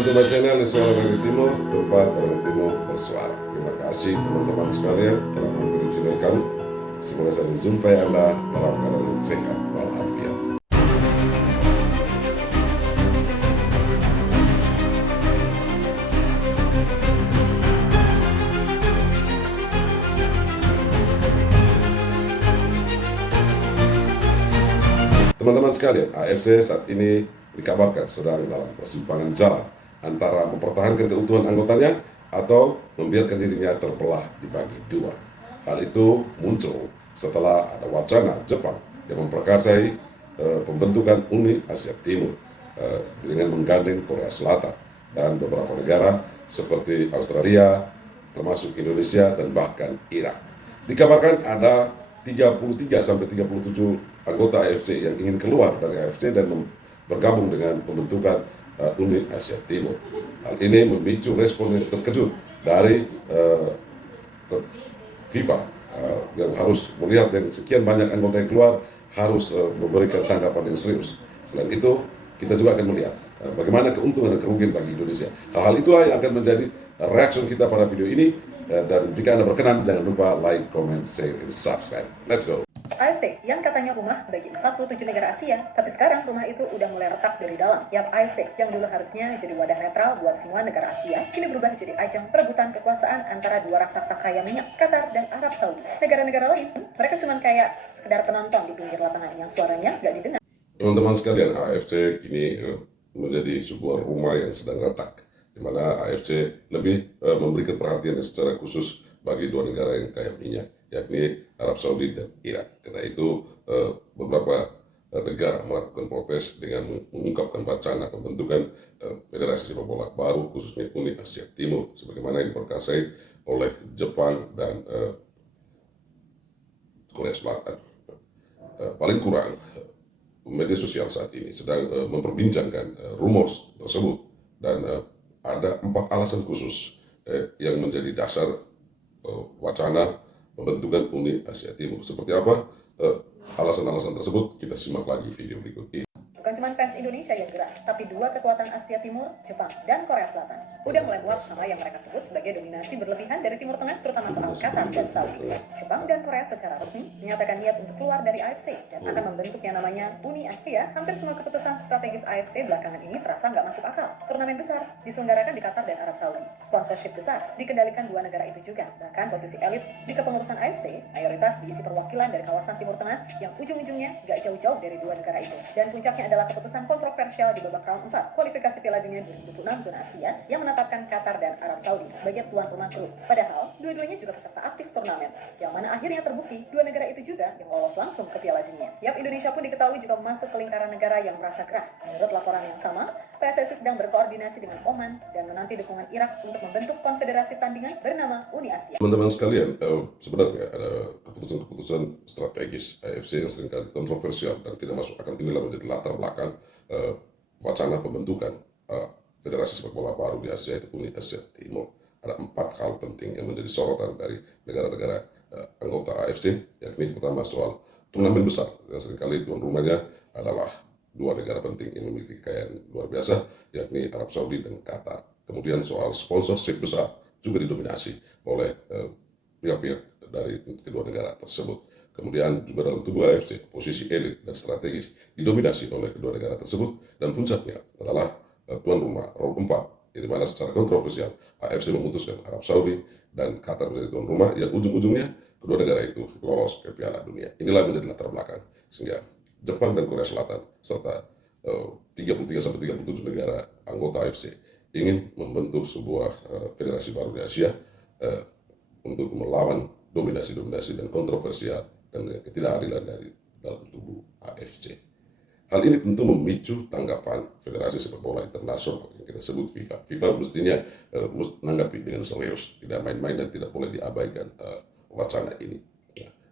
Welcome to my channel di Suara Bagi Timur, tempat orang Timur bersuara. Terima kasih teman-teman sekalian telah mampir di channel kami. Semoga saya menjumpai Anda dalam keadaan sehat walafiat. Teman-teman sekalian, AFC saat ini dikabarkan sedang dalam persimpangan jalan antara mempertahankan keutuhan anggotanya atau membiarkan dirinya terbelah dibagi dua. Hal itu muncul setelah ada wacana Jepang yang memperkasai pembentukan Uni Asia Timur dengan menggandeng Korea Selatan dan beberapa negara seperti Australia, termasuk Indonesia dan bahkan Irak. Dikabarkan ada 33 sampai 37 anggota AFC yang ingin keluar dari AFC dan bergabung dengan pembentukan Uni Asia Timur. Hal ini memicu respon yang terkejut dari FIFA yang harus melihat dari sekian banyak anggota yang keluar harus memberikan tanggapan yang serius. Selain itu, kita juga akan melihat bagaimana keuntungan dan kerugian bagi Indonesia. Hal-hal itulah yang akan menjadi reaction kita pada video ini. Dan jika Anda berkenan, jangan lupa like, comment, share, and subscribe. Let's go! AFC yang katanya rumah bagi 47 negara Asia, tapi sekarang rumah itu udah mulai retak dari dalam. Yap, AFC yang dulu harusnya jadi wadah netral buat semua negara Asia, kini berubah jadi ajang perebutan kekuasaan antara dua raksasa kaya minyak, Qatar dan Arab Saudi. Negara-negara lain, mereka cuman kayak sekedar penonton di pinggir lapangan yang suaranya gak didengar. Teman-teman sekalian, AFC kini menjadi sebuah rumah yang sedang retak, di mana AFC lebih memberikan perhatian secara khusus bagi dua negara yang kaya minyak, yakni Arab Saudi dan Irak. Karena itu beberapa negara melakukan protes dengan mengungkapkan wacana pembentukan federasi sepak bola baru, khususnya Uni Asia Timur, sebagaimana yang diperkasai oleh Jepang dan Korea Selatan. Paling kurang media sosial saat ini sedang memperbincangkan rumor tersebut, dan ada 4 alasan khusus yang menjadi dasar wacana pembentukan Uni Asia Timur. Seperti apa alasan-alasan tersebut? Kita simak lagi video berikut ini. Bukan cuma fans Indonesia yang gerak, tapi dua kekuatan Asia Timur, Jepang dan Korea Selatan, udah mulai muak sama yang mereka sebut sebagai dominasi berlebihan dari Timur Tengah, terutama soal Qatar dan Saudi. Jepang dan Korea secara resmi menyatakan niat untuk keluar dari AFC dan akan membentuk yang namanya Uni Asia. Hampir semua keputusan strategis AFC belakangan ini terasa nggak masuk akal. Turnamen besar diselenggarakan di Qatar dan Arab Saudi. Sponsorship besar dikendalikan dua negara itu juga. Bahkan posisi elit di kepengurusan AFC mayoritas diisi perwakilan dari kawasan Timur Tengah yang ujung-ujungnya nggak jauh-jauh dari dua negara itu. Dan puncaknya adalah keputusan kontroversial di babak round 4 kualifikasi Piala Dunia 2026 zona Asia yang menetapkan Qatar dan Arab Saudi sebagai tuan rumah grup. Padahal dua-duanya juga peserta aktif turnamen, yang mana akhirnya terbukti dua negara itu juga yang lolos langsung ke Piala Dunia. Yap, Indonesia pun diketahui juga masuk ke lingkaran negara yang merasa gerah. Menurut laporan yang sama, PSSI sedang berkoordinasi dengan Oman dan menanti dukungan Irak untuk membentuk konfederasi tandingan bernama Uni Asia. Teman-teman sekalian, sebenarnya ada keputusan-keputusan strategis AFC yang seringkali kontroversial dan tidak masuk akal. Inilah menjadi latar belakang wacana pembentukan federasi sepak bola baru di Asia, itu Uni Asia Timur. Ada 4 hal penting yang menjadi sorotan dari negara-negara anggota AFC, yakni pertama soal turnamen besar yang seringkali tuan rumahnya adalah dua negara penting yang memiliki kekayaan luar biasa, yakni Arab Saudi dan Qatar. Kemudian soal sponsorship besar juga didominasi oleh pihak-pihak dari kedua negara tersebut. Kemudian juga dalam tubuh AFC, posisi elit dan strategis didominasi oleh kedua negara tersebut. Dan puncaknya adalah tuan rumah round 4, di mana secara kontroversial AFC memutuskan Arab Saudi dan Qatar menjadi tuan rumah, yang ujung-ujungnya kedua negara itu lolos ke Piala Dunia. Inilah menjadi latar belakang sehingga Jepang dan Korea Selatan serta 33-37 negara anggota AFC ingin membentuk sebuah federasi baru di Asia untuk melawan dominasi-dominasi dan kontroversial dan ketidakadilan dari dalam tubuh AFC. Hal ini tentu memicu tanggapan Federasi Sepak Bola Internasional yang kita sebut FIFA. FIFA mestinya menanggapi dengan serius, tidak main-main dan tidak boleh diabaikan wacana ini.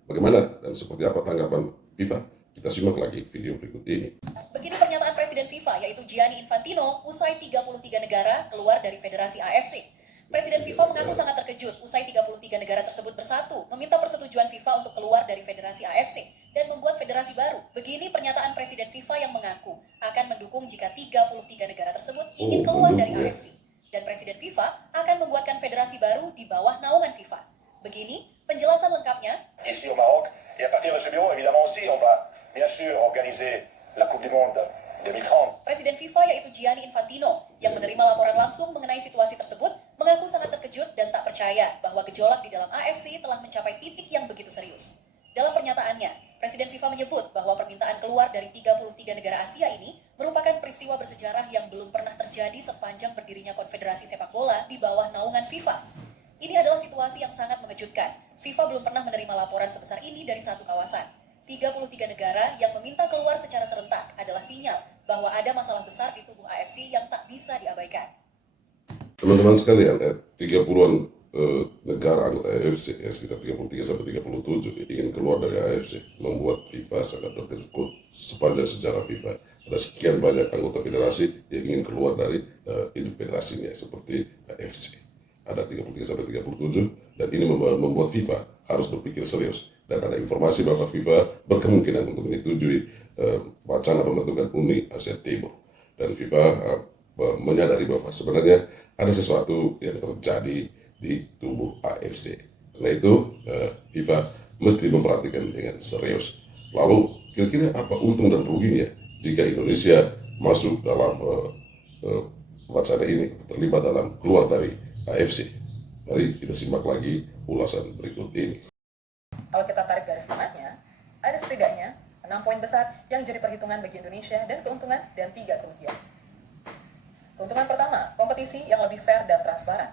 Bagaimana dan seperti apa tanggapan FIFA? Kita simak lagi video berikut ini. Begini pernyataan Presiden FIFA, yaitu Gianni Infantino, usai 33 negara keluar dari Federasi AFC. Presiden FIFA mengaku sangat terkejut usai 33 negara tersebut bersatu meminta persetujuan FIFA untuk keluar dari Federasi AFC dan membuat federasi baru. Begini pernyataan Presiden FIFA yang mengaku akan mendukung jika 33 negara tersebut ingin keluar dari AFC. Dan Presiden FIFA akan membuatkan federasi baru di bawah naungan FIFA. Begini penjelasan lengkapnya. Ici au Maroc, et à partir de ce bureau, évidemment aussi, on va bien sûr organiser la Coupe du Monde 2030. Presiden FIFA yaitu Gianni Infantino yang menerima laporan langsung mengenai situasi tersebut mengaku sangat terkejut dan tak percaya bahwa gejolak di dalam AFC telah mencapai titik yang begitu serius. Dalam pernyataannya, Presiden FIFA menyebut bahwa permintaan keluar dari 33 negara Asia ini merupakan peristiwa bersejarah yang belum pernah terjadi sepanjang berdirinya Konfederasi Sepak Bola di bawah naungan FIFA. Ini adalah situasi yang sangat mengejutkan. FIFA belum pernah menerima laporan sebesar ini dari satu kawasan. 33 negara yang meminta keluar secara serentak adalah sinyal bahwa ada masalah besar di tubuh AFC yang tak bisa diabaikan. Teman-teman sekalian, 30-an negara anggota AFC, sekitar 33 sampai 37 ingin keluar dari AFC, membuat FIFA sangat terkejut sepanjang sejarah FIFA. Ada sekian banyak anggota federasi yang ingin keluar dari induk federasinya seperti AFC. Ada 33 sampai 37 dan ini membuat FIFA harus berpikir serius. Dan ada informasi bahwa FIFA berkemungkinan untuk menyetujui wacana pembentukan Uni Asia Timur. Dan FIFA menyadari bahwa sebenarnya ada sesuatu yang terjadi di tubuh AFC. Karena itu FIFA mesti memperhatikan dengan serius. Lalu kira-kira apa untung dan ruginya jika Indonesia masuk dalam wacana ini, terlibat dalam keluar dari AFC? Mari kita simak lagi ulasan berikut ini. Kalau kita tarik garis tengahnya, ada setidaknya 6 poin besar yang jadi perhitungan bagi Indonesia dan keuntungan dan 3 kerugian. Keuntungan pertama, kompetisi yang lebih fair dan transparan.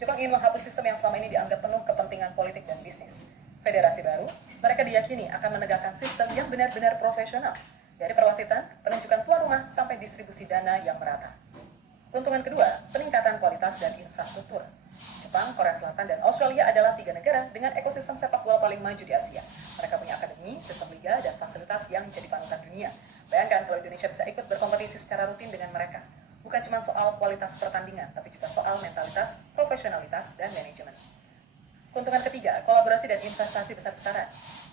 Jepang ingin menghapus sistem yang selama ini dianggap penuh kepentingan politik dan bisnis. Federasi baru, mereka diyakini akan menegakkan sistem yang benar-benar profesional, dari perwasitan, penunjukan tuan rumah, sampai distribusi dana yang merata. Keuntungan kedua, peningkatan kualitas dan infrastruktur. Jepang, Korea Selatan, dan Australia adalah 3 negara dengan ekosistem sepak bola paling maju di Asia. Mereka punya akademi, sistem liga, dan fasilitas yang jadi panutan dunia. Bayangkan kalau Indonesia bisa ikut berkompetisi secara rutin dengan mereka. Bukan cuma soal kualitas pertandingan, tapi juga soal mentalitas, profesionalitas, dan manajemen. Keuntungan ketiga, kolaborasi dan investasi besar-besaran.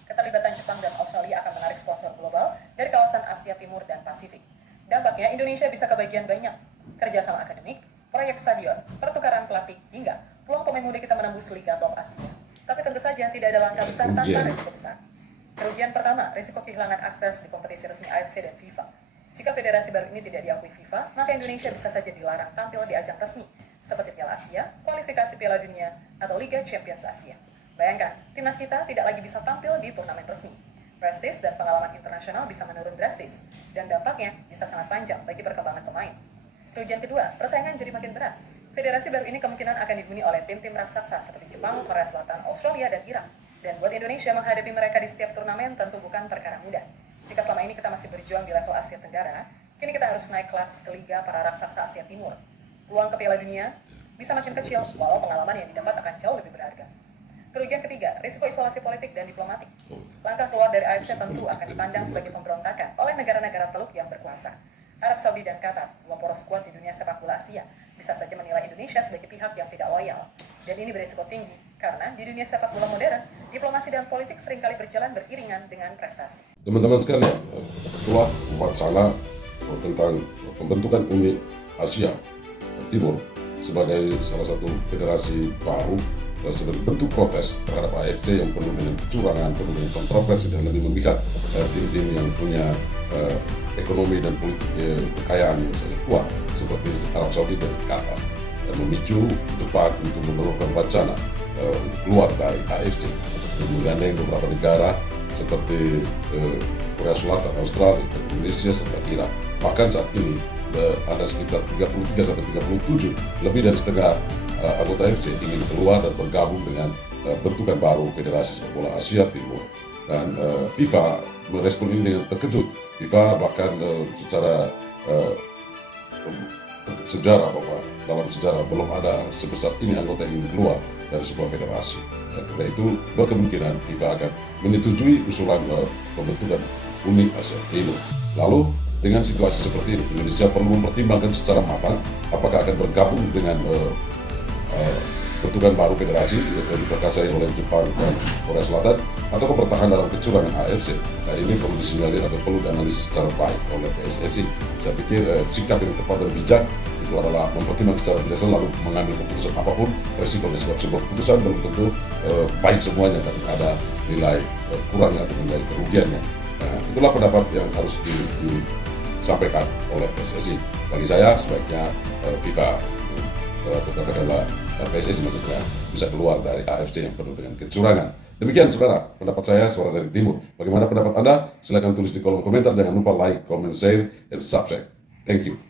Keterlibatan Jepang dan Australia akan menarik sponsor global dari kawasan Asia Timur dan Pasifik. Dampaknya, Indonesia bisa kebagian banyak. Kerjasama akademik, proyek stadion, pertukaran pelatih, hingga peluang pemain muda kita menembus Liga Top Asia. Tapi tentu saja tidak ada langkah besar tanpa risiko besar. Kerugian pertama, risiko kehilangan akses di kompetisi resmi AFC dan FIFA. Jika federasi baru ini tidak diakui FIFA, maka Indonesia bisa saja dilarang tampil di ajang resmi, seperti Piala Asia, kualifikasi Piala Dunia, atau Liga Champions Asia. Bayangkan, timnas kita tidak lagi bisa tampil di turnamen resmi. Prestis dan pengalaman internasional bisa menurun drastis, dan dampaknya bisa sangat panjang bagi perkembangan pemain. Kerugian kedua, persaingan jadi makin berat. Federasi baru ini kemungkinan akan dihuni oleh tim-tim raksasa seperti Jepang, Korea Selatan, Australia, dan Irak. Dan buat Indonesia menghadapi mereka di setiap turnamen tentu bukan perkara mudah. Jika selama ini kita masih berjuang di level Asia Tenggara, kini kita harus naik kelas ke Liga para raksasa Asia Timur. Peluang ke Piala Dunia bisa makin kecil, walau pengalaman yang didapat akan jauh lebih berharga. Kerugian ketiga, risiko isolasi politik dan diplomatik. Langkah keluar dari AFC tentu akan dipandang sebagai pemberontakan oleh negara-negara teluk yang berkuasa. Arab Saudi dan Qatar, 2 poros kuat di dunia sepak bola Asia, bisa saja menilai Indonesia sebagai pihak yang tidak loyal. Dan ini berisiko tinggi, karena di dunia sepak bola modern, diplomasi dan politik seringkali berjalan beriringan dengan prestasi. Teman-teman sekalian, setelah wacana tentang pembentukan Uni Asia Timur sebagai salah satu federasi baru sebagai bentuk protes terhadap AFC yang penuh dengan kecurangan, penuh dengan kontroversi dan lebih memihak tim-tim yang punya ekonomi dan politik kekayaan yang sangat kuat seperti Arab Saudi dan Qatar, dan memicu Jepang untuk menurunkan wacana untuk keluar dari AFC dan menggandeng beberapa negara seperti Korea Selatan, Australia, dan Indonesia serta Irak. Bahkan saat ini ada sekitar 33 sampai 37 lebih dari setengah anggota AFC ingin keluar dan bergabung dengan bentukan baru Federasi Sepak Bola Asia Timur. Dan FIFA merespon ini dengan terkejut. FIFA bahkan secara sejarah bahwa dalam sejarah belum ada sebesar ini anggota yang ingin keluar dari sebuah federasi. Dan karena itu berkemungkinan FIFA akan menyetujui usulan pembentukan Uni Asia Timur. Lalu dengan situasi seperti ini, Indonesia perlu mempertimbangkan secara matang apakah akan bergabung dengan bentukan baru federasi yang diperkasai oleh Jepang dan Korea Selatan, atau bertahan dalam kecurangan AFC. Nah, ini perlu disinyalir atau perlu dianalisis secara baik oleh PSSI. Saya pikir sikap yang tepat dan bijak itu adalah mempertimbangkan secara bijaksana lalu mengambil keputusan apapun resikonya, sebab sebuah keputusan belum tentu baik semuanya, dan ada nilai kurangnya atau nilai kerugiannya. Nah, itulah pendapat yang harus disampaikan oleh PSSI. Bagi saya sebaiknya FIFA katakanlah PSSI maksudnya bisa keluar dari AFC yang penuh dengan kecurangan. Demikian saudara, pendapat saya, suara dari Timur. Bagaimana pendapat Anda? Silahkan tulis di kolom komentar. Jangan lupa like, comment, share, dan subscribe. Thank you.